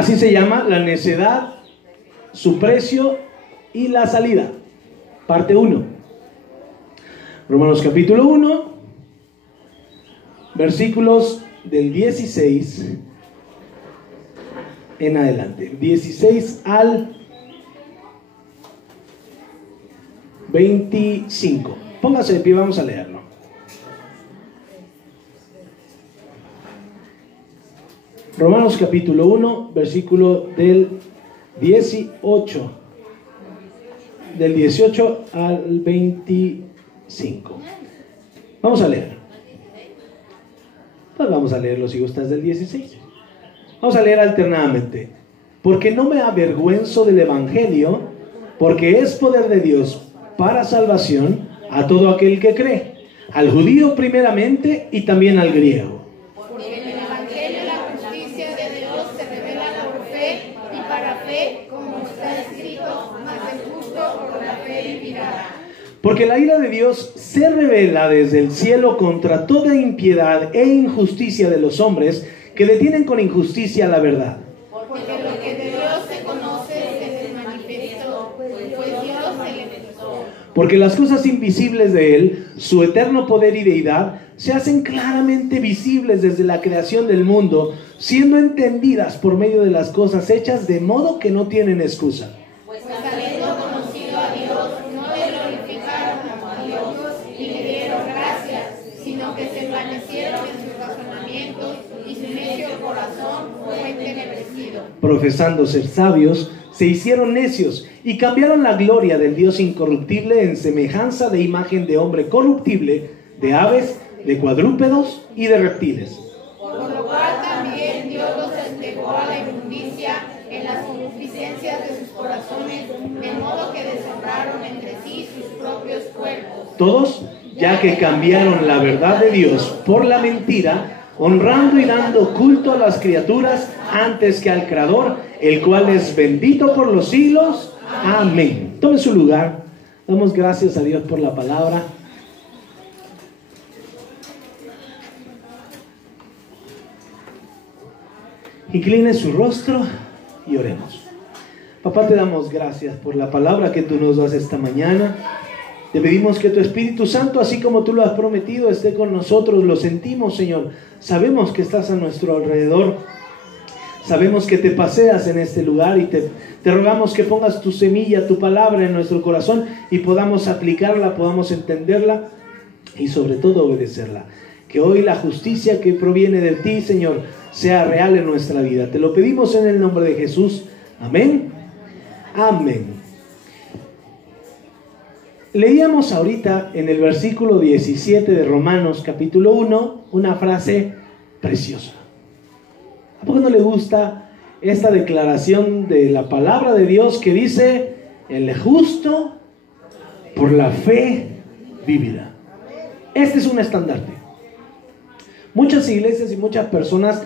Así se llama la necedad, su precio y la salida. Parte 1. Romanos capítulo 1, versículos del 16 en adelante. 16 al 25. Póngase de pie, vamos a leerlo. Romanos capítulo 1, versículo del 18. Del 18 al 25. Vamos a leer. Pues vamos a leerlo si gustas del 16. Vamos a leer alternadamente. Porque no me avergüenzo del Evangelio, porque es poder de Dios para salvación a todo aquel que cree, al judío primeramente y también al griego. Porque en el Evangelio la justicia de Dios se revela por fe y para fe, como está escrito, mas el justo por la fe vivirá. Porque la ira de Dios se revela desde el cielo contra toda impiedad e injusticia de los hombres que detienen con injusticia la verdad. Porque lo que de Dios se conoce se manifestó, pues Dios se manifestó. Porque las cosas invisibles de Él, su eterno poder y deidad, se hacen claramente visibles desde la creación del mundo, siendo entendidas por medio de las cosas hechas, de modo que no tienen excusa. Pues habiendo conocido a Dios, no le glorificaron como a Dios, ni le dieron gracias, sino que se envanecieron en sus razonamientos, y su necio corazón fue entenebrecido. Profesando ser sabios, se hicieron necios y cambiaron la gloria del Dios incorruptible en semejanza de imagen de hombre corruptible, de aves, de cuadrúpedos y de reptiles. Por lo cual también Dios los entregó a la inmundicia en las concupiscencias de sus corazones, de modo que deshonraron entre sí sus propios cuerpos. Todos, ya que cambiaron la verdad de Dios por la mentira, honrando y dando culto a las criaturas antes que al Creador, el cual es bendito por los siglos. Amén. Tome su lugar. Damos gracias a Dios por la palabra. Incline su rostro y oremos. Papá, te damos gracias por la palabra que tú nos das esta mañana. Te pedimos que tu Espíritu Santo, así como tú lo has prometido, esté con nosotros. Lo sentimos, Señor. Sabemos que estás a nuestro alrededor. Sabemos que te paseas en este lugar y te rogamos que pongas tu semilla, tu palabra en nuestro corazón y podamos aplicarla, podamos entenderla y sobre todo obedecerla. Que hoy la justicia que proviene de ti, Señor, sea real en nuestra vida. Te lo pedimos en el nombre de Jesús. Amén. Amén. Leíamos ahorita en el versículo 17 de Romanos capítulo 1 una frase preciosa. ¿A poco no le gusta esta declaración de la palabra de Dios que dice: el justo por la fe vivirá? Este es un estandarte. Muchas iglesias y muchas personas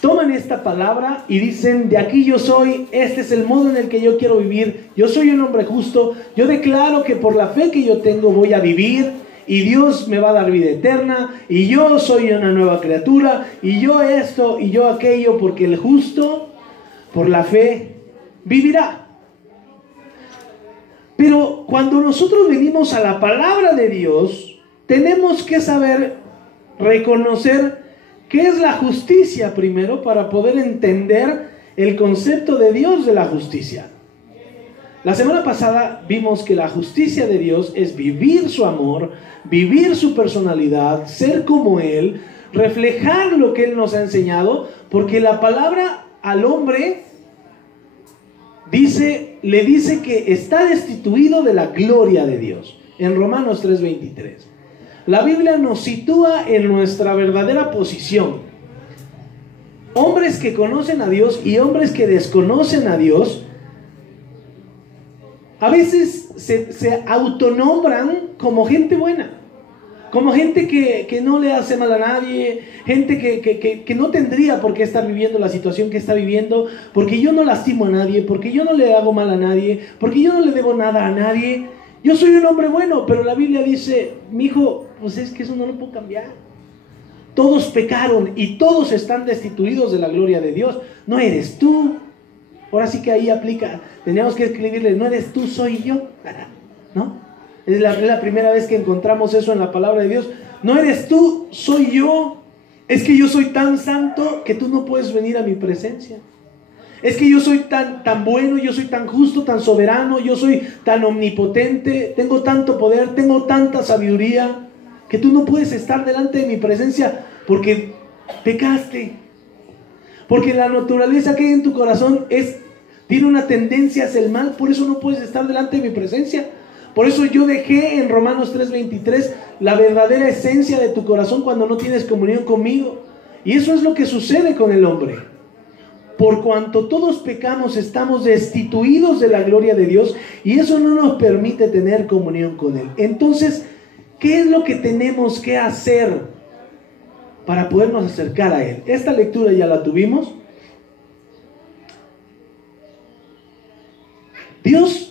toman esta palabra y dicen: de aquí yo soy, este es el modo en el que yo quiero vivir, yo soy un hombre justo, yo declaro que por la fe que yo tengo voy a vivir y Dios me va a dar vida eterna y yo soy una nueva criatura y yo esto y yo aquello, porque el justo por la fe vivirá. Pero cuando nosotros venimos a la palabra de Dios, tenemos que saber reconocer qué es la justicia primero para poder entender el concepto de Dios de la justicia. La semana pasada vimos que la justicia de Dios es vivir su amor, vivir su personalidad, ser como Él, reflejar lo que Él nos ha enseñado, porque la palabra al hombre le dice que está destituido de la gloria de Dios. En Romanos 3:23. La Biblia nos sitúa en nuestra verdadera posición. Hombres que conocen a Dios y hombres que desconocen a Dios, a veces se autonombran como gente buena, como gente que no le hace mal a nadie, gente que no tendría por qué estar viviendo la situación que está viviendo, porque yo no lastimo a nadie, porque yo no le hago mal a nadie, porque yo no le debo nada a nadie. Yo soy un hombre bueno, pero la Biblia dice: mi hijo, pues es que eso no lo puedo cambiar. Todos pecaron y todos están destituidos de la gloria de Dios. No eres tú, Ahora sí que ahí aplica, teníamos que escribirle, no eres tú, soy yo, ¿no? Es la primera vez que encontramos eso en la palabra de Dios. No eres tú, soy yo. Es que yo soy tan santo que tú no puedes venir a mi presencia. Es que yo soy tan bueno, yo soy tan justo, tan soberano, yo soy tan omnipotente, tengo tanto poder, tengo tanta sabiduría, que tú no puedes estar delante de mi presencia porque pecaste. Porque la naturaleza que hay en tu corazón tiene una tendencia hacia el mal, por eso no puedes estar delante de mi presencia. Por eso yo dejé en Romanos 3:23 la verdadera esencia de tu corazón cuando no tienes comunión conmigo. Y eso es lo que sucede con el hombre. Por cuanto todos pecamos, estamos destituidos de la gloria de Dios y eso no nos permite tener comunión con Él. Entonces, ¿qué es lo que tenemos que hacer para podernos acercar a Él? Esta lectura ya la tuvimos. Dios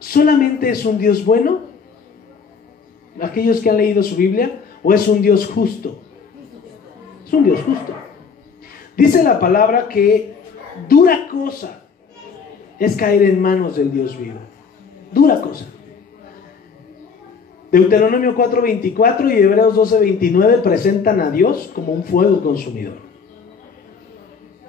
¿solamente es un Dios bueno? Aquellos que han leído su Biblia, ¿o es un Dios justo? Es un Dios justo. Dice la palabra que dura cosa es caer en manos del Dios vivo. Dura cosa. Deuteronomio 4:24 y Hebreos 12:29 presentan a Dios como un fuego consumidor.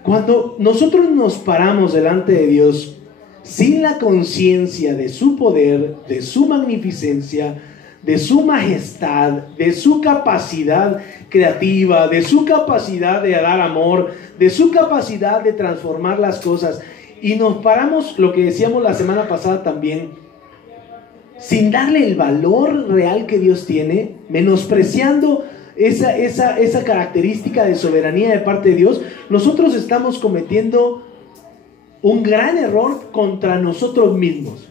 Cuando nosotros nos paramos delante de Dios sin la conciencia de su poder, de su magnificencia, de su majestad, de su capacidad creativa, de su capacidad de dar amor, de su capacidad de transformar las cosas, y nos paramos, lo que decíamos la semana pasada también, sin darle el valor real que Dios tiene, menospreciando esa característica de soberanía de parte de Dios, nosotros estamos cometiendo un gran error contra nosotros mismos.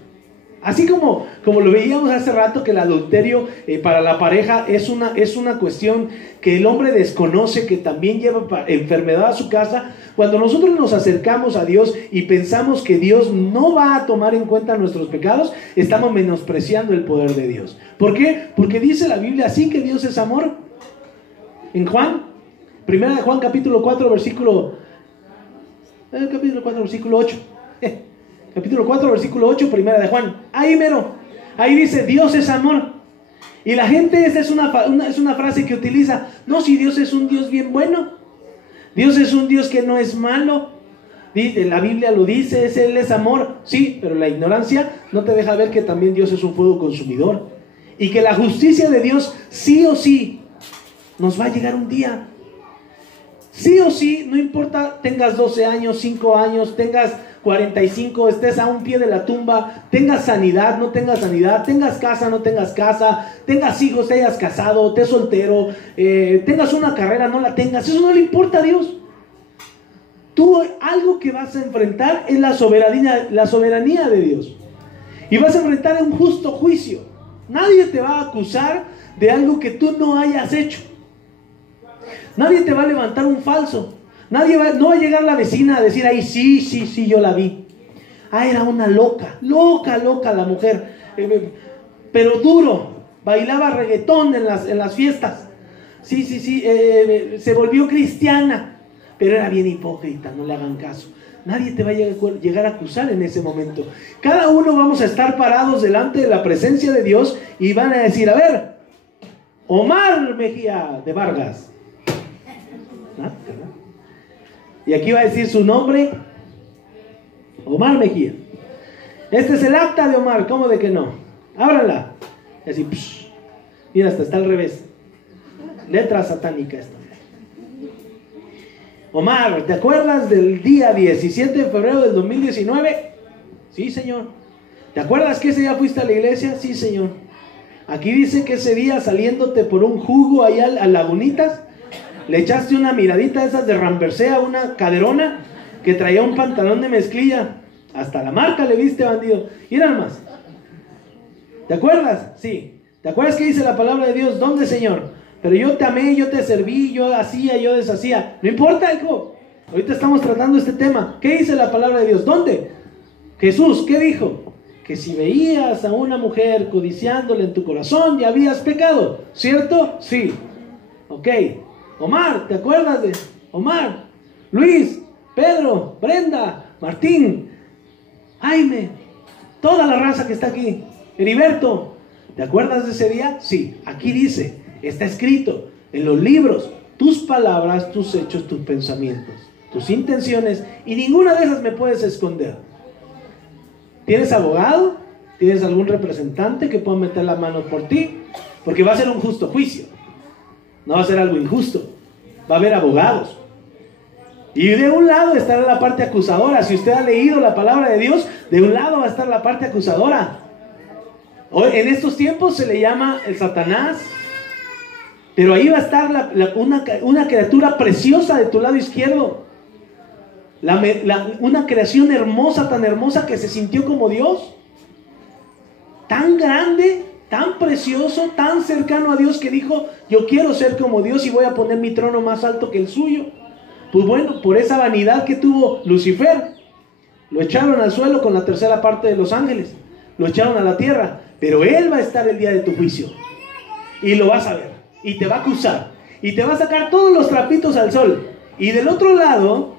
Así como lo veíamos hace rato, que el adulterio para la pareja es una cuestión que el hombre desconoce, que también lleva enfermedad a su casa. Cuando nosotros nos acercamos a Dios y pensamos que Dios no va a tomar en cuenta nuestros pecados, estamos menospreciando el poder de Dios. ¿Por qué? Porque dice la Biblia así, que Dios es amor. En Primera de Juan capítulo 4 versículo 8. Capítulo 4, versículo 8, Primera de Juan. Ahí mero. Ahí dice, Dios es amor. Y la gente, esa es una frase que utiliza. No, si Dios es un Dios bien bueno. Dios es un Dios que no es malo. La Biblia lo dice, Él es amor. Sí, pero la ignorancia no te deja ver que también Dios es un fuego consumidor. Y que la justicia de Dios, sí o sí, nos va a llegar un día. Sí o sí, no importa, tengas 12 años, 5 años, tengas 45, estés a un pie de la tumba, tengas sanidad, no tengas sanidad, tengas casa, no tengas casa, tengas hijos, te hayas casado, estés soltero, tengas una carrera, no la tengas, eso no le importa a Dios. Tú algo que vas a enfrentar es la soberanía de Dios. Y vas a enfrentar un justo juicio. Nadie te va a acusar de algo que tú no hayas hecho. Nadie te va a levantar un falso. No va a llegar la vecina a decir ahí, sí, yo la vi. Era una loca la mujer. Pero duro, bailaba reggaetón en las fiestas. Sí, se volvió cristiana, pero era bien hipócrita, no le hagan caso. Nadie te va a llegar a acusar en ese momento. Cada uno vamos a estar parados delante de la presencia de Dios y van a decir, a ver, Omar Mejía de Vargas. Y aquí va a decir su nombre, Omar Mejía. Este es el acta de Omar, ¿cómo de que no? Ábranla. Y así, mira, está al revés. Letra satánica esta. Omar, ¿te acuerdas del día 17 de febrero del 2019? Sí, señor. ¿Te acuerdas que ese día fuiste a la iglesia? Sí, señor. Aquí dice que ese día, saliéndote por un jugo allá a Lagunitas, le echaste una miradita de esas de Ramversé a una caderona que traía un pantalón de mezclilla. Hasta la marca le viste, bandido. Y nada más. ¿Te acuerdas? Sí. ¿Te acuerdas que dice la palabra de Dios? ¿Dónde, Señor? Pero yo te amé, yo te serví, yo hacía, yo deshacía. No importa, hijo. Ahorita estamos tratando este tema. ¿Qué dice la palabra de Dios? ¿Dónde? Jesús, ¿qué dijo? Que si veías a una mujer codiciándole en tu corazón, ya habías pecado. ¿Cierto? Sí. Ok. Omar, ¿te acuerdas de Omar? Luis, Pedro, Brenda, Martín, Jaime, toda la raza que está aquí, Heriberto, ¿te acuerdas de ese día? Sí, aquí dice, está escrito en los libros, tus palabras, tus hechos, tus pensamientos, tus intenciones, y ninguna de esas me puedes esconder. ¿Tienes abogado? ¿Tienes algún representante que pueda meter la mano por ti? Porque va a ser un justo juicio, no va a ser algo injusto, va a haber abogados. Y de un lado estará la parte acusadora. Si usted ha leído la palabra de Dios, de un lado va a estar la parte acusadora. Hoy, en estos tiempos se le llama el Satanás, pero ahí va a estar una criatura preciosa de tu lado izquierdo, una creación hermosa, tan hermosa que se sintió como Dios, tan grande, tan precioso, tan cercano a Dios, que dijo, yo quiero ser como Dios y voy a poner mi trono más alto que el suyo. Pues bueno, por esa vanidad que tuvo Lucifer, lo echaron al suelo con la tercera parte de los ángeles, lo echaron a la tierra, pero él va a estar el día de tu juicio y lo vas a ver y te va a acusar y te va a sacar todos los trapitos al sol. Y del otro lado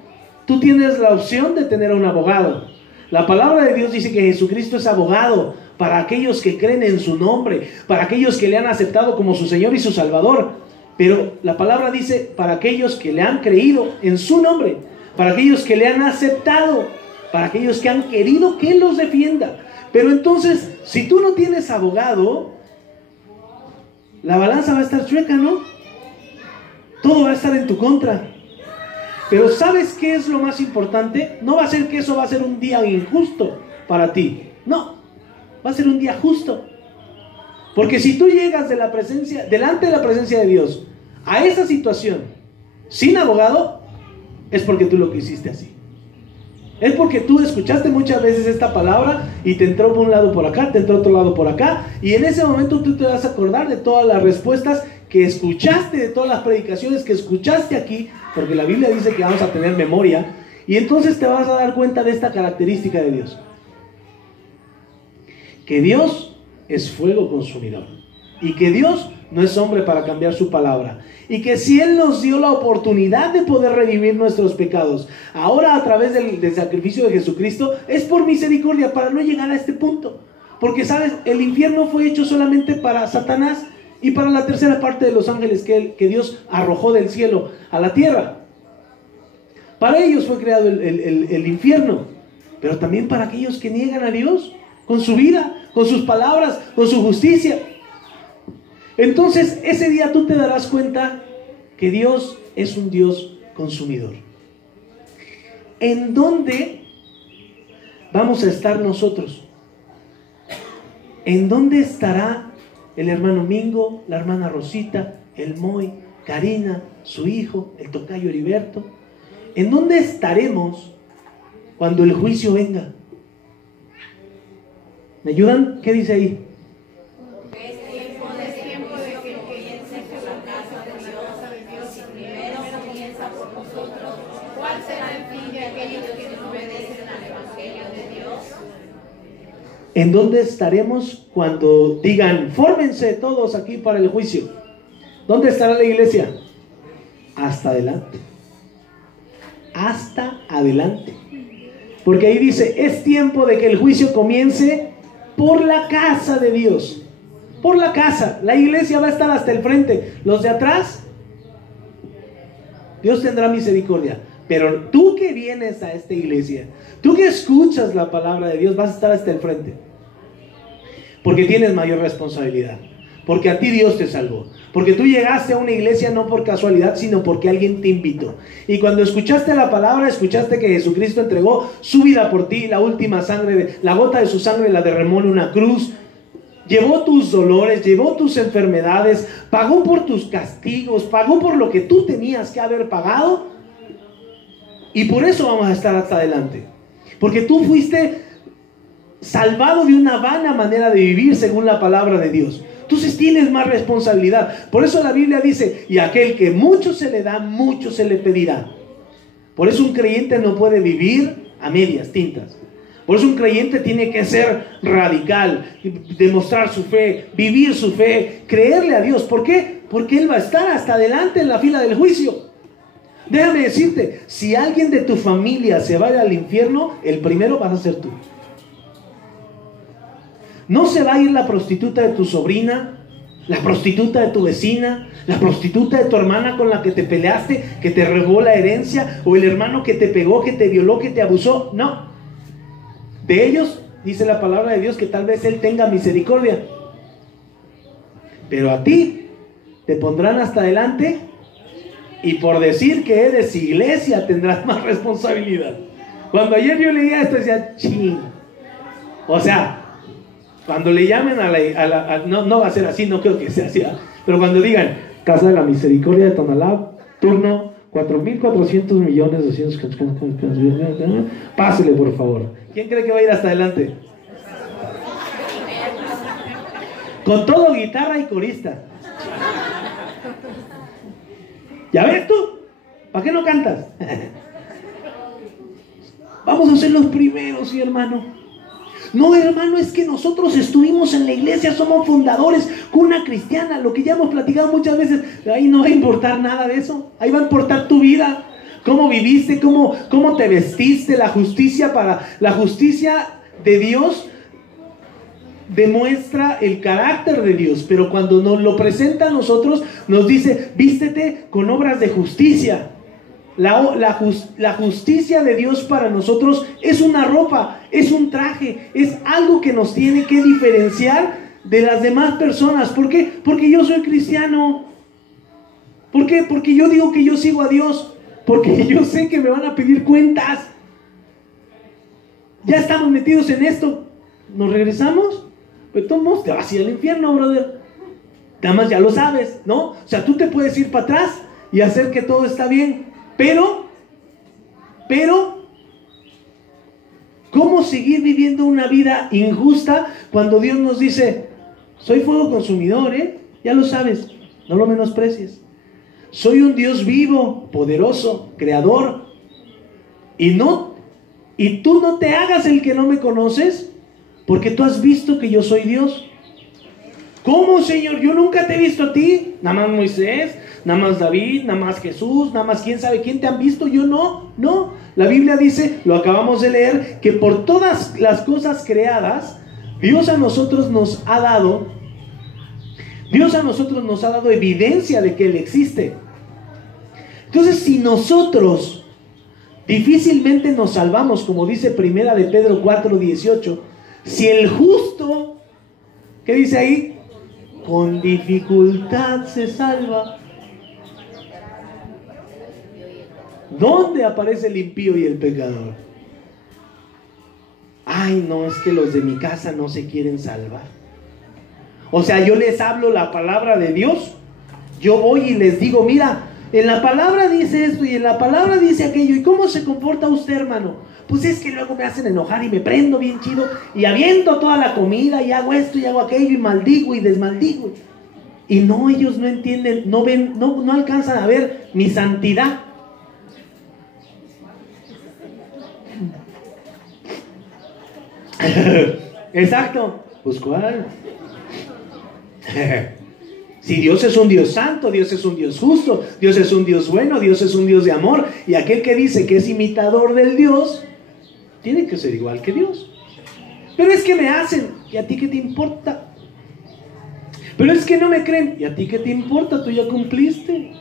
tú tienes la opción de tener a un abogado. La palabra de Dios dice que Jesucristo es abogado para aquellos que creen en su nombre, para aquellos que le han aceptado como su Señor y su Salvador. Pero la palabra dice para aquellos que le han creído en su nombre, para aquellos que le han aceptado, para aquellos que han querido que Él los defienda. Pero entonces, si tú no tienes abogado, la balanza va a estar chueca, ¿no? Todo va a estar en tu contra. Pero ¿sabes qué es lo más importante? No va a ser que eso va a ser un día injusto para ti. No, va a ser un día justo. Porque si tú llegas delante de la presencia de Dios a esa situación sin abogado, es porque tú lo quisiste así. Es porque tú escuchaste muchas veces esta palabra y te entró por un lado por acá, te entró otro lado por acá, y en ese momento tú te vas a acordar de todas las respuestas que escuchaste, de todas las predicaciones que escuchaste aquí, porque la Biblia dice que vamos a tener memoria, y entonces te vas a dar cuenta de esta característica de Dios: que Dios es fuego consumidor, y que Dios no es hombre para cambiar su palabra, y que si Él nos dio la oportunidad de poder redimir nuestros pecados ahora a través del sacrificio de Jesucristo, es por misericordia, para no llegar a este punto. Porque sabes, el infierno fue hecho solamente para Satanás y para la tercera parte de los ángeles que Dios arrojó del cielo a la tierra. Para ellos fue creado el infierno, pero también para aquellos que niegan a Dios con su vida, con sus palabras, con su justicia. Entonces ese día tú te darás cuenta que Dios es un Dios consumidor. ¿En dónde vamos a estar nosotros? ¿En dónde estará el hermano Mingo, la hermana Rosita, el Moy, Karina, su hijo, el tocayo Heriberto? ¿En dónde estaremos cuando el juicio venga? ¿Me ayudan? ¿Qué dice ahí? Es tiempo de que comience la casa de Dios y primero comienza por nosotros. ¿Cuál será el fin de aquellos que no obedecen al Evangelio de Dios? ¿En dónde estaremos cuando digan, fórmense todos aquí para el juicio? ¿Dónde estará la iglesia? Hasta adelante. Hasta adelante. Porque ahí dice, es tiempo de que el juicio comience por la casa de Dios. Por la casa. La iglesia va a estar hasta el frente. Los de atrás, Dios tendrá misericordia. Pero tú que vienes a esta iglesia, tú que escuchas la palabra de Dios, vas a estar hasta el frente. Porque tienes mayor responsabilidad. Porque a ti Dios te salvó. Porque tú llegaste a una iglesia no por casualidad, sino porque alguien te invitó. Y cuando escuchaste la palabra, escuchaste que Jesucristo entregó su vida por ti, la última sangre, la gota de su sangre la derramó en una cruz. Llevó tus dolores, llevó tus enfermedades, pagó por tus castigos, pagó por lo que tú tenías que haber pagado. Y por eso vamos a estar hasta adelante. Porque tú fuiste salvado de una vana manera de vivir según la palabra de Dios. Entonces tienes más responsabilidad. Por eso la Biblia dice, y aquel que mucho se le da, mucho se le pedirá. Por eso un creyente no puede vivir a medias tintas. Por eso un creyente tiene que ser radical, demostrar su fe, vivir su fe, creerle a Dios. ¿Por qué? Porque Él va a estar hasta adelante en la fila del juicio. Déjame decirte, si alguien de tu familia se va al infierno, el primero vas a ser tú. No se va a ir la prostituta de tu sobrina, la prostituta de tu vecina, la prostituta de tu hermana con la que te peleaste, que te robó la herencia, o el hermano que te pegó, que te violó, que te abusó. No. De ellos, dice la palabra de Dios, que tal vez Él tenga misericordia. Pero a ti te pondrán hasta adelante, y por decir que eres iglesia tendrás más responsabilidad. Cuando ayer yo leía esto decía, ching. O sea, cuando le llamen no va a ser así, no creo que sea así, ¿eh? Pero cuando digan Casa de la Misericordia de Tonalá, turno 4.400 millones 200, pásele por favor. ¿Quién cree que va a ir hasta adelante? Con todo, guitarra y corista. ¿Ya ves tú? ¿Para qué no cantas? Vamos a ser los primeros, sí, hermano. No, hermano, es que nosotros estuvimos en la iglesia, somos fundadores, cuna cristiana, lo que ya hemos platicado muchas veces. Ahí no va a importar nada de eso. Ahí va a importar tu vida, cómo viviste, cómo te vestiste. La justicia de Dios demuestra el carácter de Dios, pero cuando nos lo presenta a nosotros, nos dice, vístete con obras de justicia. La justicia de Dios para nosotros es una ropa, es un traje, es algo que nos tiene que diferenciar de las demás personas. ¿Por qué? Porque yo soy cristiano. ¿Por qué? Porque yo digo que yo sigo a Dios, porque yo sé que me van a pedir cuentas. Ya estamos metidos en esto. ¿Nos regresamos? Pues todos te vas a ir al infierno, brother. Nada más ya lo sabes, ¿no? O sea, tú te puedes ir para atrás y hacer que todo está bien. Pero, ¿cómo seguir viviendo una vida injusta cuando Dios nos dice, soy fuego consumidor, ya lo sabes, no lo menosprecies. Soy un Dios vivo, poderoso, creador. Y tú no te hagas el que no me conoces, porque tú has visto que yo soy Dios. ¿Cómo, Señor? Yo nunca te he visto a ti. Nada más Moisés, nada más David, nada más Jesús, nada más quién sabe quién te han visto. Yo no. La Biblia dice, lo acabamos de leer, que por todas las cosas creadas, Dios a nosotros nos ha dado evidencia de que Él existe. Entonces, si nosotros difícilmente nos salvamos, como dice Primera de Pedro 4:18, si el justo, ¿qué dice ahí? Con dificultad se salva. ¿Dónde aparece el impío y el pecador? Ay, no, es que los de mi casa no se quieren salvar. O sea, yo les hablo la palabra de Dios. Yo voy y les digo, mira, en la palabra dice esto y en la palabra dice aquello. ¿Y cómo se comporta usted, hermano? Pues es que luego me hacen enojar y me prendo bien chido y aviento toda la comida y hago esto y hago aquello y maldigo y desmaldigo. Y no, ellos no entienden, no ven, no alcanzan a ver mi santidad. Exacto. Pues ¿cuál? Si Dios es un Dios santo, Dios es un Dios justo, Dios es un Dios bueno, Dios es un Dios de amor, y aquel que dice que es imitador del Dios tiene que ser igual que Dios. Pero es que me hacen, ¿y a ti qué te importa? Pero es que no me creen, ¿y a ti qué te importa? Tú ya cumpliste.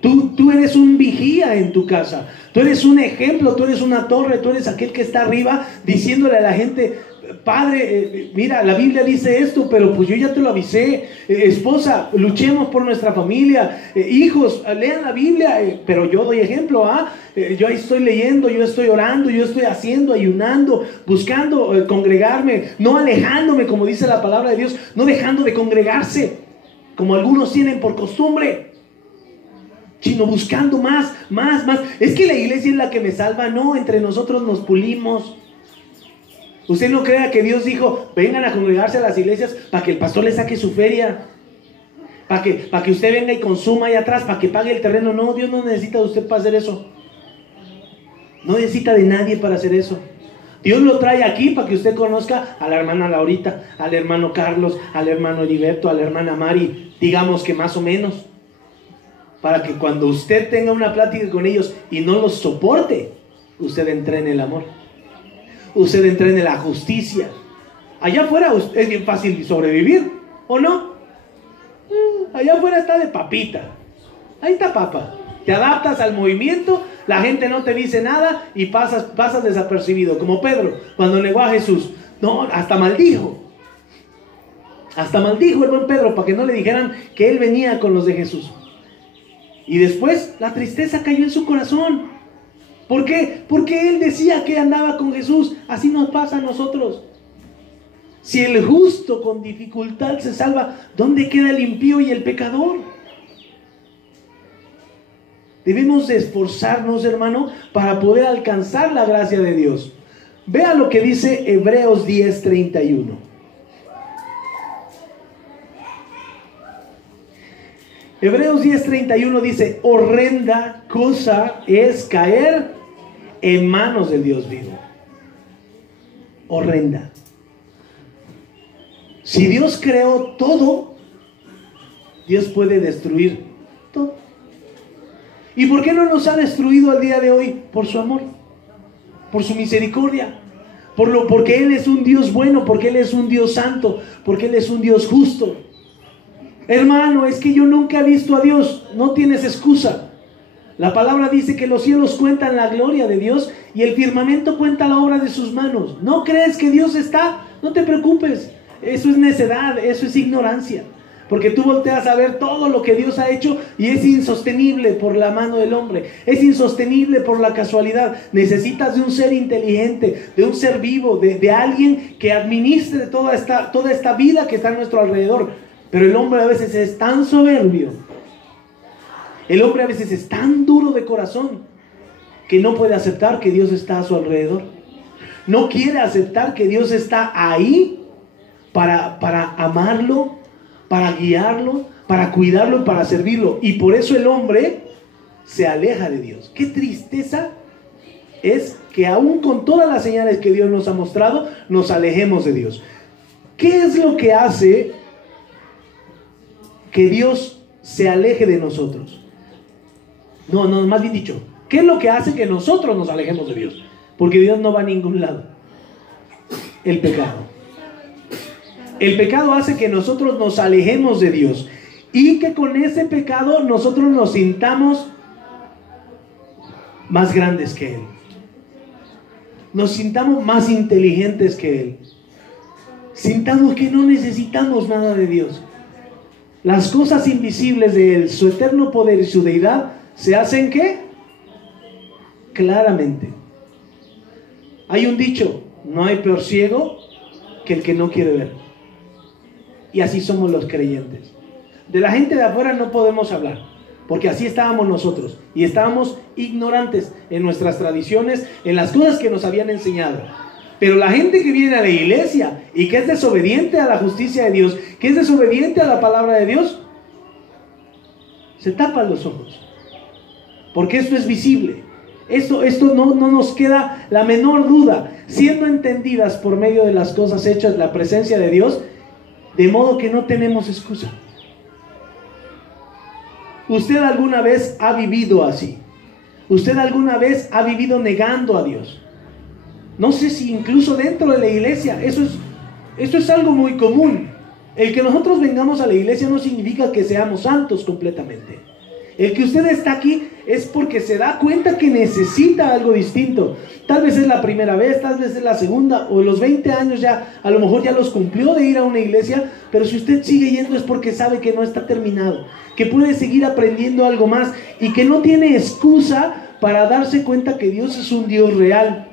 Tú eres un vigía en tu casa, tú eres un ejemplo, tú eres una torre, tú eres aquel que está arriba diciéndole a la gente, Padre, mira, la Biblia dice esto, pero pues yo ya te lo avisé. Esposa, luchemos por nuestra familia. Hijos, lean la Biblia, pero yo doy ejemplo, yo ahí estoy leyendo, yo estoy orando, yo estoy haciendo, ayunando, buscando congregarme, no alejándome, como dice la palabra de Dios, no dejando de congregarse, como algunos tienen por costumbre, sino buscando más. Es que la iglesia es la que me salva. No, entre nosotros nos pulimos. Usted no crea que Dios dijo, vengan a congregarse a las iglesias para que el pastor le saque su feria, para que usted venga y consuma ahí atrás, para que pague el terreno. No, Dios no necesita de usted para hacer eso. No necesita de nadie para hacer eso. Dios lo trae aquí para que usted conozca a la hermana Laurita, al hermano Carlos, al hermano Heriberto, a la hermana Mari, digamos que más o menos. para que cuando usted tenga una plática con ellos y no los soporte, usted entrene el amor, usted entrene la justicia. Allá afuera es bien fácil sobrevivir, ¿o no? Allá afuera está de papita, ahí está papa. Te adaptas al movimiento, la gente no te dice nada y pasas desapercibido, como Pedro cuando negó a Jesús. No, hasta maldijo el buen Pedro para que no le dijeran que él venía con los de Jesús. Y después la tristeza cayó en su corazón. ¿Por qué? Porque él decía que andaba con Jesús. Así nos pasa a nosotros. Si el justo con dificultad se salva, ¿dónde queda el impío y el pecador? Debemos de esforzarnos, hermano, para poder alcanzar la gracia de Dios. Vea lo que dice Hebreos 10:31. Hebreos 10:31 dice: horrenda cosa es caer en manos del Dios vivo. Horrenda. Si Dios creó todo, Dios puede destruir todo. ¿Y por qué no nos ha destruido al día de hoy? Por su amor, por su misericordia, porque Él es un Dios bueno, porque Él es un Dios santo, porque Él es un Dios justo. Hermano, es que yo nunca he visto a Dios. No tienes excusa. La palabra dice que los cielos cuentan la gloria de Dios y el firmamento cuenta la obra de sus manos. ¿No crees que Dios está? No te preocupes. Eso es necedad, eso es ignorancia. Porque tú volteas a ver todo lo que Dios ha hecho y es insostenible por la mano del hombre. Es insostenible por la casualidad. Necesitas de un ser inteligente, de un ser vivo, de alguien que administre toda esta vida que está a nuestro alrededor. Pero el hombre a veces es tan soberbio, el hombre a veces es tan duro de corazón, que no puede aceptar que Dios está a su alrededor. No quiere aceptar que Dios está ahí para amarlo, para guiarlo, para cuidarlo y para servirlo. Y por eso el hombre se aleja de Dios. Qué tristeza es que aún con todas las señales que Dios nos ha mostrado, nos alejemos de Dios. ¿Qué es lo que hace que Dios se aleje de nosotros? No, más bien dicho, ¿qué es lo que hace que nosotros nos alejemos de Dios? Porque Dios no va a ningún lado. El pecado. El pecado hace que nosotros nos alejemos de Dios y que con ese pecado nosotros nos sintamos más grandes que Él. Nos sintamos más inteligentes que Él. Sintamos que no necesitamos nada de Dios. Las cosas invisibles de Él, su eterno poder y su deidad, ¿se hacen qué? Claramente. Hay un dicho: no hay peor ciego que el que no quiere ver. Y así somos los creyentes. De la gente de afuera no podemos hablar, porque así estábamos nosotros. Y estábamos ignorantes en nuestras tradiciones, en las cosas que nos habían enseñado. Pero la gente que viene a la iglesia y que es desobediente a la justicia de Dios, que es desobediente a la palabra de Dios, se tapan los ojos. Porque esto es visible. Esto no nos queda la menor duda, siendo entendidas por medio de las cosas hechas, la presencia de Dios, de modo que no tenemos excusa. ¿Usted alguna vez ha vivido así? ¿Usted alguna vez ha vivido negando a Dios? No sé si incluso dentro de la iglesia. Esto es algo muy común. El que nosotros vengamos a la iglesia no significa que seamos santos completamente. El que usted está aquí es porque se da cuenta que necesita algo distinto. Tal vez es la primera vez, tal vez es la segunda, o los 20 años ya, a lo mejor ya los cumplió de ir a una iglesia. Pero si usted sigue yendo es porque sabe que no está terminado, que puede seguir aprendiendo algo más y que no tiene excusa para darse cuenta que Dios es un Dios real.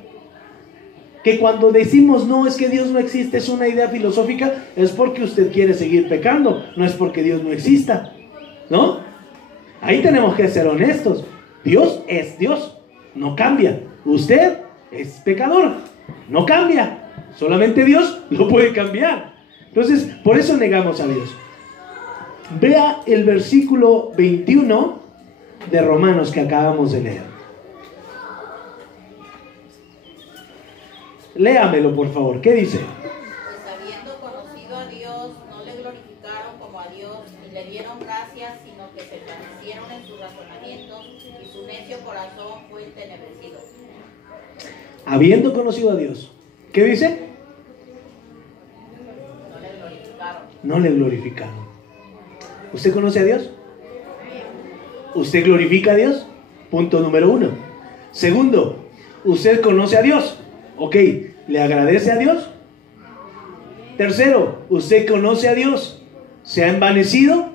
Que cuando decimos no, es que Dios no existe, es una idea filosófica, es porque usted quiere seguir pecando, no es porque Dios no exista, ¿no? Ahí tenemos que ser honestos. Dios es Dios, no cambia. Usted es pecador, no cambia. Solamente Dios lo puede cambiar. Entonces, por eso negamos a Dios. Vea el versículo 21 de Romanos que acabamos de leer. Léamelo, por favor. ¿Qué dice? Pues habiendo conocido a Dios, no le glorificaron como a Dios, ni le dieron gracias, sino que se envanecieron en sus necio corazón fue entenebrecido. Habiendo conocido a Dios. ¿Qué dice? No le glorificaron. No le glorificaron. ¿Usted conoce a Dios? ¿Usted glorifica a Dios? Punto número 1. Segundo, ¿usted conoce a Dios? Ok, ¿le agradece a Dios? Tercero, ¿usted conoce a Dios? ¿Se ha envanecido?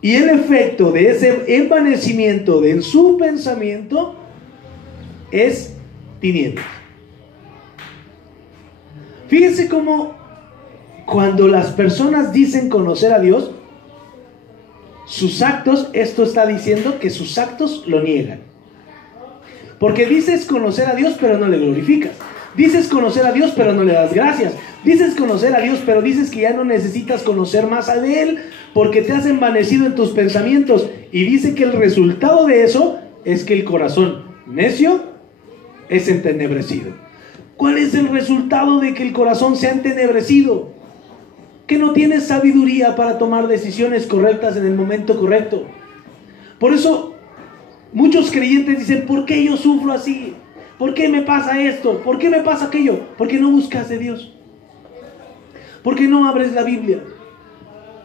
Y el efecto de ese envanecimiento en su pensamiento es tinieblas. Fíjense cómo cuando las personas dicen conocer a Dios, sus actos, esto está diciendo que sus actos lo niegan. Porque dices conocer a Dios, pero no le glorificas. Dices conocer a Dios, pero no le das gracias. Dices conocer a Dios, pero dices que ya no necesitas conocer más a Él porque te has envanecido en tus pensamientos. Y dice que el resultado de eso es que el corazón necio es entenebrecido. ¿Cuál es el resultado de que el corazón sea entenebrecido? Que no tienes sabiduría para tomar decisiones correctas en el momento correcto. Por eso muchos creyentes dicen: ¿por qué yo sufro así? ¿Por qué me pasa esto? ¿Por qué me pasa aquello? Porque no buscas de Dios. Porque no abres la Biblia.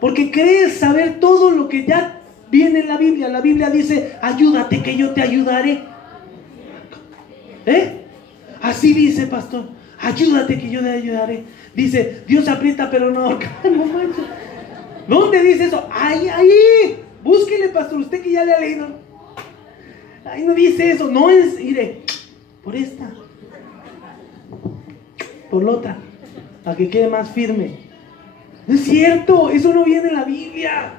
Porque crees saber todo lo que ya viene en la Biblia. La Biblia dice: ayúdate que yo te ayudaré. Así dice, pastor. Ayúdate que yo te ayudaré. Dice: Dios aprieta pero no ahorca. No manches. ¿Dónde dice eso? Ahí. Búsquele, pastor. Usted que ya le ha leído. Ahí no dice eso. No es, mire, por esta, por la otra, para que quede más firme. No es cierto, eso no viene en la Biblia.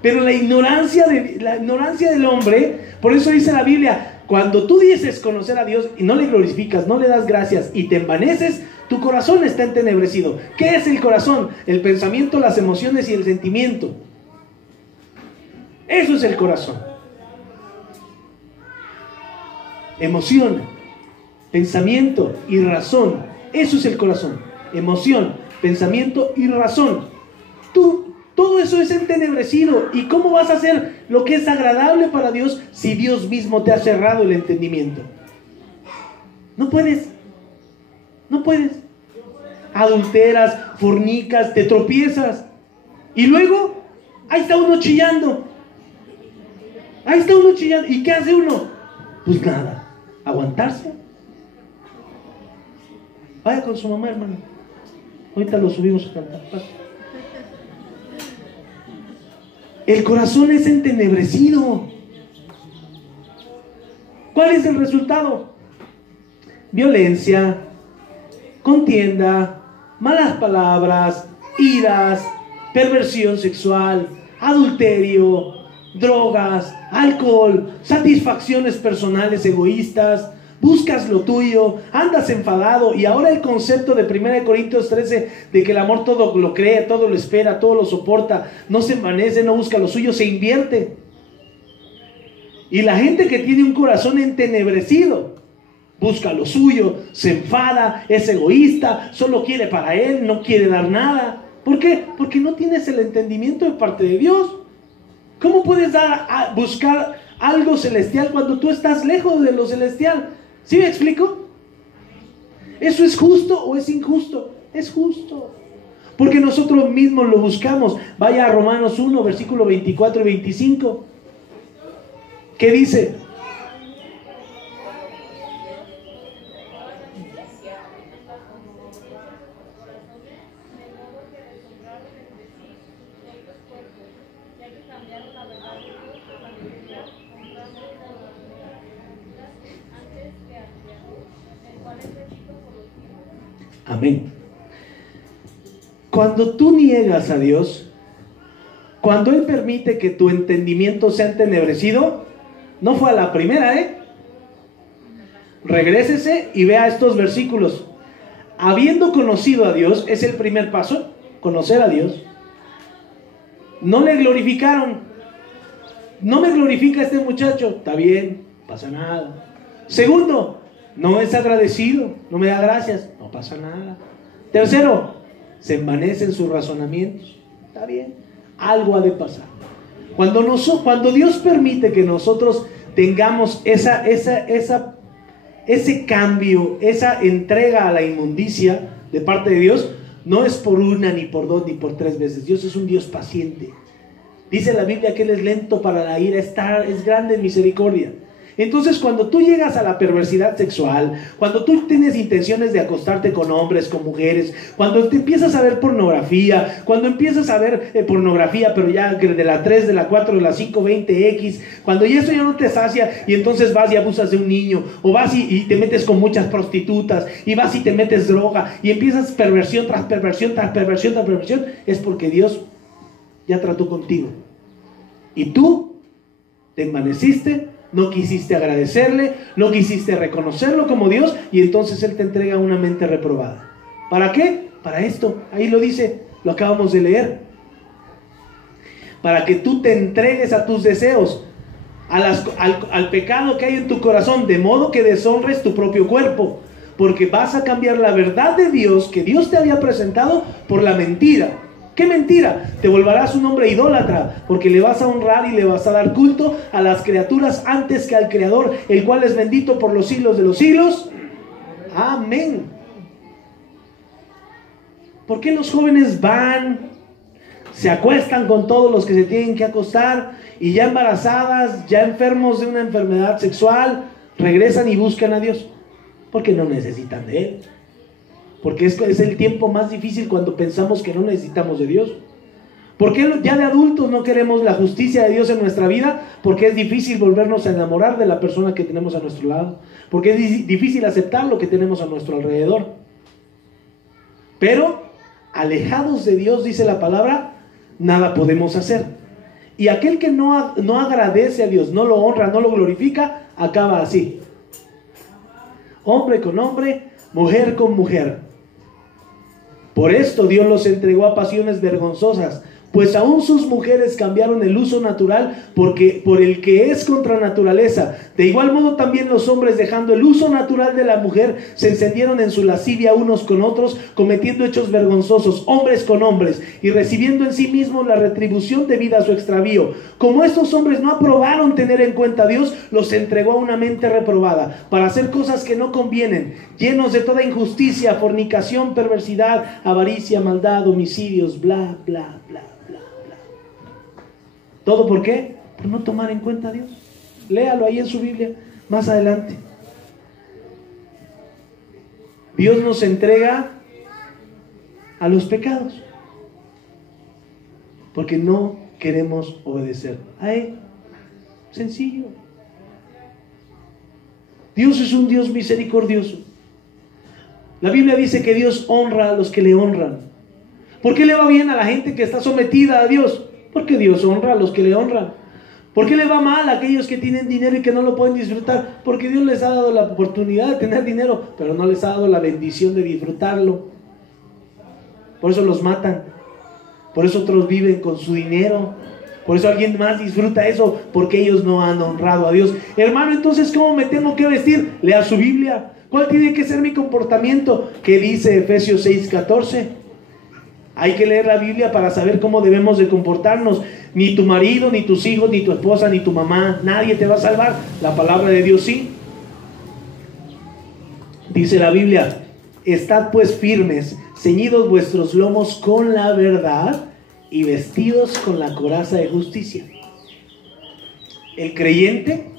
Pero la ignorancia del hombre, por eso dice la Biblia: cuando tú dices conocer a Dios y no le glorificas, no le das gracias y te envaneces, tu corazón está entenebrecido. ¿Qué es el corazón? El pensamiento, las emociones y el sentimiento. Eso es el corazón. Emoción, pensamiento y razón. Eso es el corazón. Emoción, pensamiento y razón. Todo eso es entenebrecido. ¿Y cómo vas a hacer lo que es agradable para Dios si Dios mismo te ha cerrado el entendimiento? No puedes. No puedes. Adulteras, fornicas, te tropiezas. Y luego, ahí está uno chillando. Ahí está uno chillando. ¿Y qué hace uno? Pues nada. Aguantarse. Vaya con su mamá, hermano. Ahorita lo subimos a cantar. El corazón es entenebrecido. ¿Cuál es el resultado? Violencia, contienda, malas palabras, iras, perversión sexual, adulterio, drogas, alcohol, satisfacciones personales egoístas. Buscas lo tuyo, andas enfadado. Y ahora el concepto de 1 Corintios 13 de que el amor todo lo cree, todo lo espera, todo lo soporta, no se envanece, no busca lo suyo, se invierte. Y la gente que tiene un corazón entenebrecido busca lo suyo, se enfada, es egoísta, solo quiere para él, no quiere dar nada. ¿Por qué? Porque no tienes el entendimiento de parte de Dios. ¿Cómo puedes buscar algo celestial cuando tú estás lejos de lo celestial? ¿Sí me explico? ¿Eso es justo o es injusto? Es justo. Porque nosotros mismos lo buscamos. Vaya a Romanos 1, versículo 24 y 25. ¿Qué dice? Amén. Cuando tú niegas a Dios, cuando Él permite que tu entendimiento sea entenebrecido, no fue a la primera, Regrésese y vea estos versículos. Habiendo conocido a Dios, es el primer paso, conocer a Dios. No le glorificaron. No me glorifica este muchacho. Está bien, no pasa nada. Segundo, no es agradecido, no me da gracias, no pasa nada. Tercero, se envanece en sus razonamientos. Está bien, algo ha de pasar. Cuando Dios permite que nosotros tengamos ese cambio, esa entrega a la inmundicia de parte de Dios, no es por una, ni por dos, ni por tres veces. Dios es un Dios paciente. Dice la Biblia que Él es lento para la ira, es grande en misericordia. Entonces, cuando tú llegas a la perversidad sexual, cuando tú tienes intenciones de acostarte con hombres, con mujeres, cuando te empiezas a ver pornografía, cuando empiezas a ver pornografía, pero ya de la 3, de la 4, de la 5, 20X, cuando ya eso ya no te sacia, y entonces vas y abusas de un niño, o vas y te metes con muchas prostitutas, y vas y te metes droga, y empiezas perversión tras perversión, tras perversión, tras perversión, es porque Dios ya trató contigo. Y tú te envaneciste, no quisiste agradecerle, no quisiste reconocerlo como Dios, y entonces Él te entrega una mente reprobada. ¿Para qué? Para esto, ahí lo dice, lo acabamos de leer. Para que tú te entregues a tus deseos, al pecado que hay en tu corazón, de modo que deshonres tu propio cuerpo, porque vas a cambiar la verdad de Dios que Dios te había presentado por la mentira. ¿Qué mentira? Te volverás un hombre idólatra, porque le vas a honrar y le vas a dar culto a las criaturas antes que al Creador, el cual es bendito por los siglos de los siglos. Amén. ¿Por qué los jóvenes van, se acuestan con todos los que se tienen que acostar, y ya embarazadas, ya enfermos de una enfermedad sexual, regresan y buscan a Dios? Porque no necesitan de Él. Porque es el tiempo más difícil cuando pensamos que no necesitamos de Dios. ¿Por qué ya de adultos no queremos la justicia de Dios en nuestra vida? Porque es difícil volvernos a enamorar de la persona que tenemos a nuestro lado. Porque es difícil aceptar lo que tenemos a nuestro alrededor. Pero, alejados de Dios, dice la palabra, nada podemos hacer. Y aquel que no agradece a Dios, no lo honra, no lo glorifica, acaba así. Hombre con hombre, mujer con mujer. Por esto Dios los entregó a pasiones vergonzosas, pues aún sus mujeres cambiaron el uso natural por el que es contra naturaleza. De igual modo también los hombres, dejando el uso natural de la mujer, se encendieron en su lascivia unos con otros, cometiendo hechos vergonzosos, hombres con hombres, y recibiendo en sí mismos la retribución debida a su extravío. Como estos hombres no aprobaron tener en cuenta a Dios, los entregó a una mente reprobada, para hacer cosas que no convienen, llenos de toda injusticia, fornicación, perversidad, avaricia, maldad, homicidios, bla, bla, bla. ¿Todo por qué? Por no tomar en cuenta a Dios. Léalo ahí en su Biblia, más adelante. Dios nos entrega a los pecados porque no queremos obedecer a Él. Sencillo. Dios es un Dios misericordioso. La Biblia dice que Dios honra a los que le honran. ¿Por qué le va bien a la gente que está sometida a Dios? Porque Dios honra a los que le honran. ¿Por qué le va mal a aquellos que tienen dinero y que no lo pueden disfrutar? Porque Dios les ha dado la oportunidad de tener dinero, pero no les ha dado la bendición de disfrutarlo. Por eso los matan. Por eso otros viven con su dinero. Por eso alguien más disfruta eso, porque ellos no han honrado a Dios. Hermano, entonces, ¿cómo me tengo que vestir? Lea su Biblia. ¿Cuál tiene que ser mi comportamiento? ¿Qué dice Efesios 6:14? Hay que leer la Biblia para saber cómo debemos de comportarnos. Ni tu marido, ni tus hijos, ni tu esposa, ni tu mamá, nadie te va a salvar. La palabra de Dios sí. Dice la Biblia: estad pues firmes, ceñidos vuestros lomos con la verdad y vestidos con la coraza de justicia. El creyente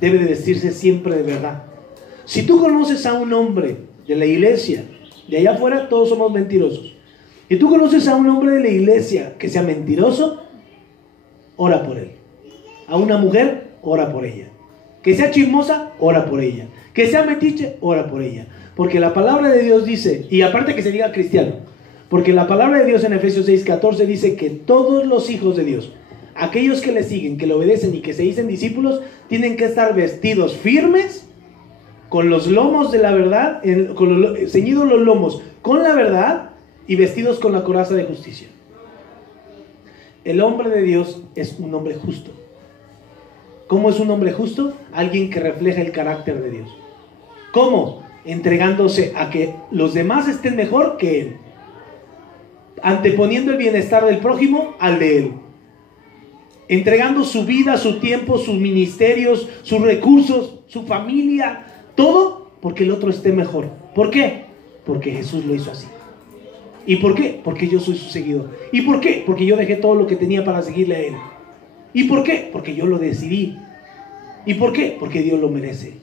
debe de vestirse siempre de verdad. Si tú conoces a un hombre de la iglesia, de allá afuera todos somos mentirosos, y tú conoces a un hombre de la iglesia que sea mentiroso, ora por él. A una mujer, ora por ella. Que sea chismosa, ora por ella. Que sea metiche, ora por ella. Porque la palabra de Dios dice, y aparte que se diga cristiano, porque la palabra de Dios en Efesios 6:14 dice que todos los hijos de Dios, aquellos que le siguen, que le obedecen y que se dicen discípulos, tienen que estar vestidos firmes, con los lomos de la verdad, ceñidos los lomos con la verdad, y vestidos con la coraza de justicia. El hombre de Dios es un hombre justo. ¿Cómo es un hombre justo? Alguien que refleja el carácter de Dios. ¿Cómo? Entregándose a que los demás estén mejor que él, anteponiendo el bienestar del prójimo al de él. entregando su vida, su tiempo, sus ministerios, sus recursos, su familia, todo porque el otro esté mejor. ¿Por qué? Porque Jesús lo hizo así. ¿Y por qué? Porque yo soy su seguidor. ¿Y por qué? Porque yo dejé todo lo que tenía para seguirle a Él. ¿Y por qué? Porque yo lo decidí. ¿Y por qué? Porque Dios lo merece.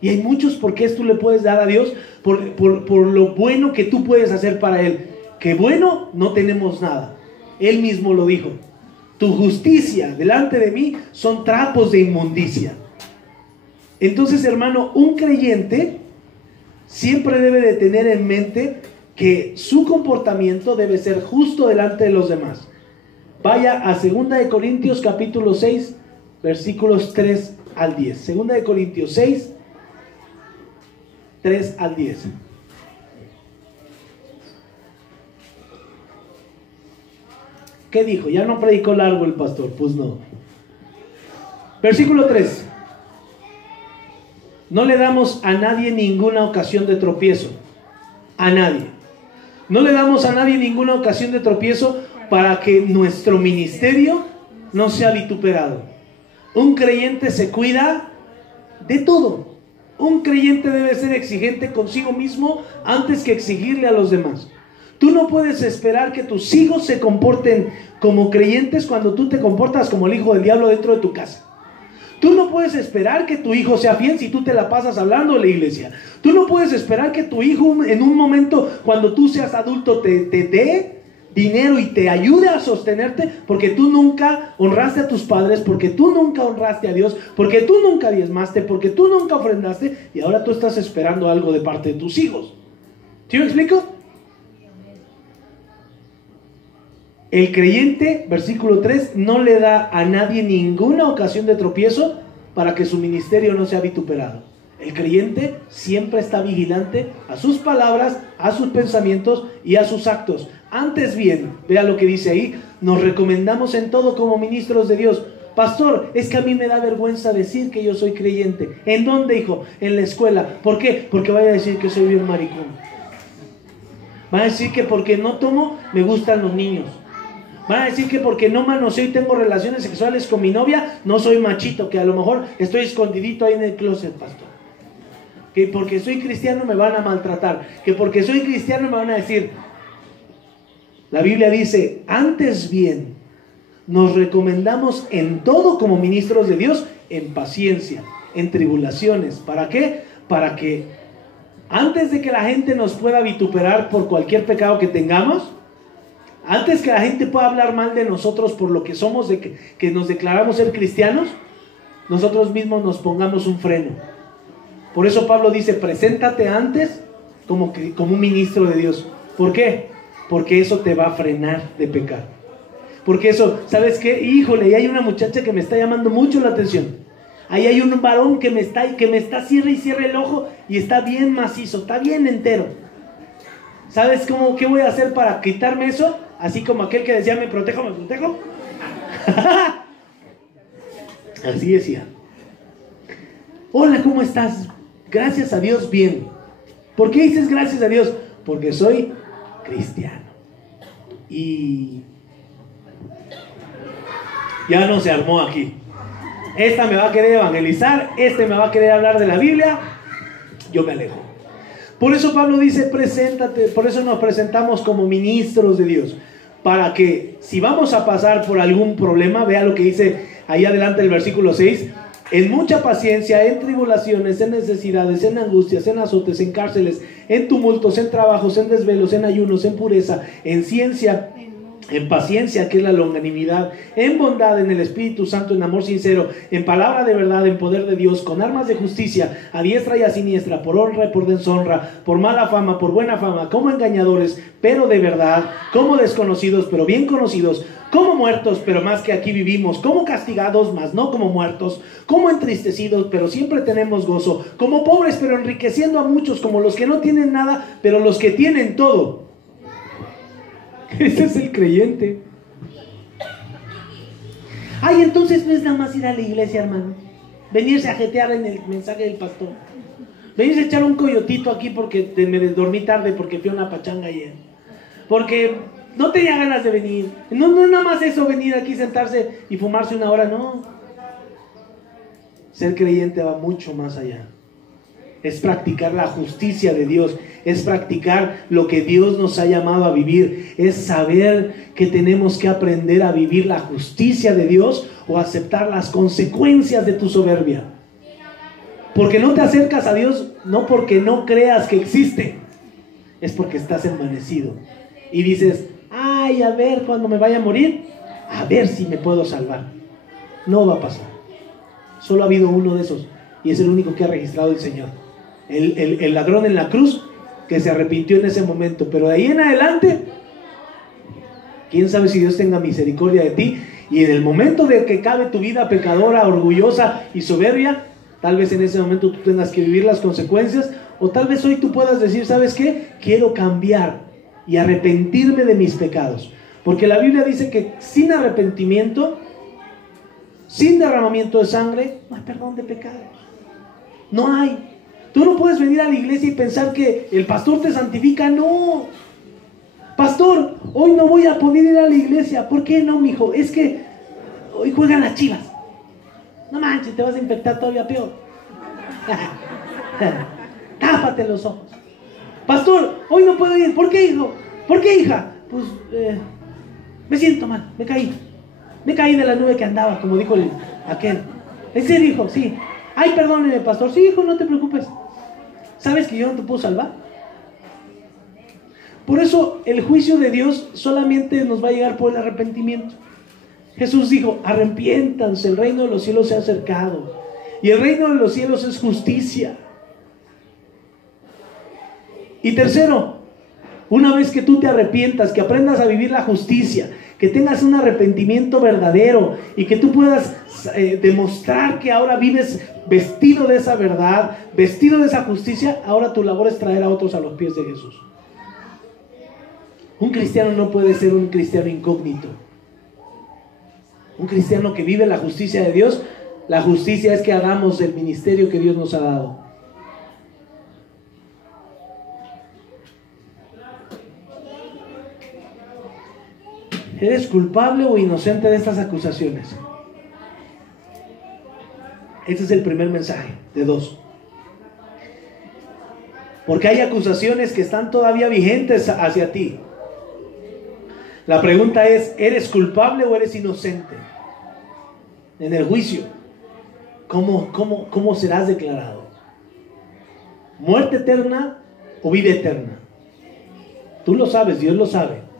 Y hay muchos porqués tú le puedes dar a Dios por lo bueno que tú puedes hacer para Él. Que bueno, no tenemos nada. Él mismo lo dijo. Tu justicia delante de mí son trapos de inmundicia. Entonces, hermano, un creyente siempre debe de tener en mente que su comportamiento debe ser justo delante de los demás. Vaya a 2 de Corintios capítulo 6, versículos 3 al 10. 2 de Corintios 6, 3 al 10. ¿Qué dijo? Ya no predicó largo el pastor. Pues no. Versículo 3. No le damos a nadie ninguna ocasión de tropiezo. A nadie. No le damos a nadie ninguna ocasión de tropiezo para que nuestro ministerio no sea vituperado. Un creyente se cuida de todo. Un creyente debe ser exigente consigo mismo antes que exigirle a los demás. Tú no puedes esperar que tus hijos se comporten como creyentes cuando tú te comportas como el hijo del diablo dentro de tu casa. Tú no puedes esperar que tu hijo sea fiel si tú te la pasas hablando de la iglesia. Tú no puedes esperar que tu hijo en un momento cuando tú seas adulto te dé dinero y te ayude a sostenerte, porque tú nunca honraste a tus padres, porque tú nunca honraste a Dios, porque tú nunca diezmaste, porque tú nunca ofrendaste, y ahora tú estás esperando algo de parte de tus hijos. ¿Sí me explico? El creyente, versículo 3, no le da a nadie ninguna ocasión de tropiezo para que su ministerio no sea vituperado. El creyente siempre está vigilante a sus palabras, a sus pensamientos y a sus actos. Antes bien, vea lo que dice ahí, nos recomendamos en todo como ministros de Dios. Pastor, es que a mí me da vergüenza decir que yo soy creyente. ¿En dónde, hijo? En la escuela. ¿Por qué? Porque vaya a decir que soy bien maricón. Van a decir que porque no tomo, me gustan los niños. Van a decir que porque no manoseo y tengo relaciones sexuales con mi novia, no soy machito, que a lo mejor estoy escondidito ahí en el closet, pastor. Que porque soy cristiano me van a maltratar. Que porque soy cristiano me van a decir. La Biblia dice, antes bien, nos recomendamos en todo como ministros de Dios, en paciencia, en tribulaciones. ¿Para qué? Para que antes de que la gente nos pueda vituperar por cualquier pecado que tengamos, antes que la gente pueda hablar mal de nosotros por lo que somos, que nos declaramos ser cristianos, nosotros mismos nos pongamos un freno. Por eso Pablo dice, preséntate antes como un ministro de Dios. ¿Por qué? Porque eso te va a frenar de pecar. Porque eso, ¿sabes qué? Híjole, y hay una muchacha que me está llamando mucho la atención. Ahí hay un varón que me está cierra y cierra el ojo y está bien macizo, está bien entero. ¿Sabes qué voy a hacer para quitarme eso? Así como aquel que decía, me protejo. Así decía. Hola, ¿cómo estás? Gracias a Dios, bien. ¿Por qué dices gracias a Dios? Porque soy cristiano. Y ya no se armó aquí. Esta me va a querer evangelizar, este me va a querer hablar de la Biblia. Yo me alejo. Por eso Pablo dice, preséntate. Por eso nos presentamos como ministros de Dios. Para que si vamos a pasar por algún problema, vea lo que dice ahí adelante el versículo 6. En mucha paciencia, en tribulaciones, en necesidades, en angustias, en azotes, en cárceles, en tumultos, en trabajos, en desvelos, en ayunos, en pureza, en ciencia, en paciencia, que es la longanimidad, en bondad, en el Espíritu Santo, en amor sincero, en palabra de verdad, en poder de Dios, con armas de justicia, a diestra y a siniestra, por honra y por deshonra, por mala fama, por buena fama, como engañadores, pero de verdad, como desconocidos, pero bien conocidos, como muertos, pero más que aquí vivimos, como castigados, mas no como muertos, como entristecidos, pero siempre tenemos gozo, como pobres, pero enriqueciendo a muchos, como los que no tienen nada, pero los que tienen todo. Ese es el creyente. Ay, entonces no es nada más ir a la iglesia, hermano. Venirse a jetear en el mensaje del pastor. Venirse a echar un coyotito aquí porque me dormí tarde porque fui a una pachanga ayer. Porque no tenía ganas de venir. No es nada más eso, venir aquí, sentarse y fumarse una hora, no. Ser creyente va mucho más allá. Es practicar la justicia de Dios, es practicar lo que Dios nos ha llamado a vivir, es saber que tenemos que aprender a vivir la justicia de Dios o aceptar las consecuencias de tu soberbia. Porque no te acercas a Dios, no porque no creas que existe, es porque estás envanecido y dices, ay, a ver, cuando me vaya a morir, a ver si me puedo salvar. No va a pasar. Solo ha habido uno de esos y es el único que ha registrado el Señor. El ladrón en la cruz que se arrepintió en ese momento, pero de ahí en adelante, quién sabe si Dios tenga misericordia de ti y en el momento de que cabe tu vida pecadora, orgullosa y soberbia, tal vez en ese momento tú tengas que vivir las consecuencias, o tal vez hoy tú puedas decir, ¿sabes qué? Quiero cambiar y arrepentirme de mis pecados, porque la Biblia dice que sin arrepentimiento, sin derramamiento de sangre, no hay perdón de pecados. No hay. Tú no puedes venir a la iglesia y pensar que el pastor te santifica. No. Pastor, hoy no voy a poder ir a la iglesia. ¿Por qué no, mijo? Es que hoy juegan las Chivas. No manches, te vas a infectar todavía peor. Tápate los ojos. Pastor, hoy no puedo ir. ¿Por qué, hijo? ¿Por qué, hija? Pues me siento mal, me caí. Me caí de la nube que andaba, como dijo aquel. ¿En serio, hijo? Sí. Ay, perdóneme, pastor. Sí, hijo, no te preocupes. ¿Sabes que yo no te puedo salvar? Por eso el juicio de Dios solamente nos va a llegar por el arrepentimiento. Jesús dijo, arrepiéntanse, el reino de los cielos se ha acercado. Y el reino de los cielos es justicia. Y tercero, una vez que tú te arrepientas, que aprendas a vivir la justicia, que tengas un arrepentimiento verdadero y que tú puedas demostrar que ahora vives vestido de esa verdad, vestido de esa justicia, ahora tu labor es traer a otros a los pies de Jesús. Un cristiano no puede ser un cristiano incógnito. Un cristiano que vive la justicia de Dios, la justicia es que hagamos el ministerio que Dios nos ha dado. ¿Eres culpable o inocente de estas acusaciones? Este es el primer mensaje de 2. Porque hay acusaciones que están todavía vigentes hacia ti. La pregunta es, ¿eres culpable o eres inocente? En el juicio, ¿cómo serás declarado? ¿Muerte eterna o vida eterna? Tú lo sabes, Dios lo sabe.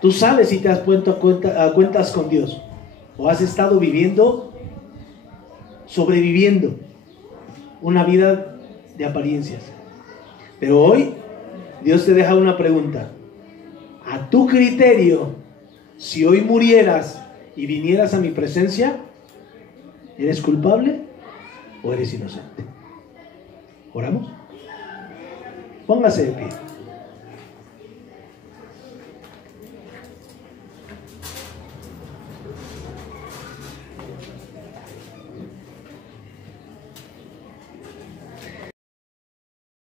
Tú sabes si te has puesto a cuentas con Dios o has estado sobreviviendo una vida de apariencias. Pero hoy Dios te deja una pregunta. A tu criterio, si hoy murieras y vinieras a mi presencia, ¿eres culpable o eres inocente? ¿Oramos? Póngase de pie.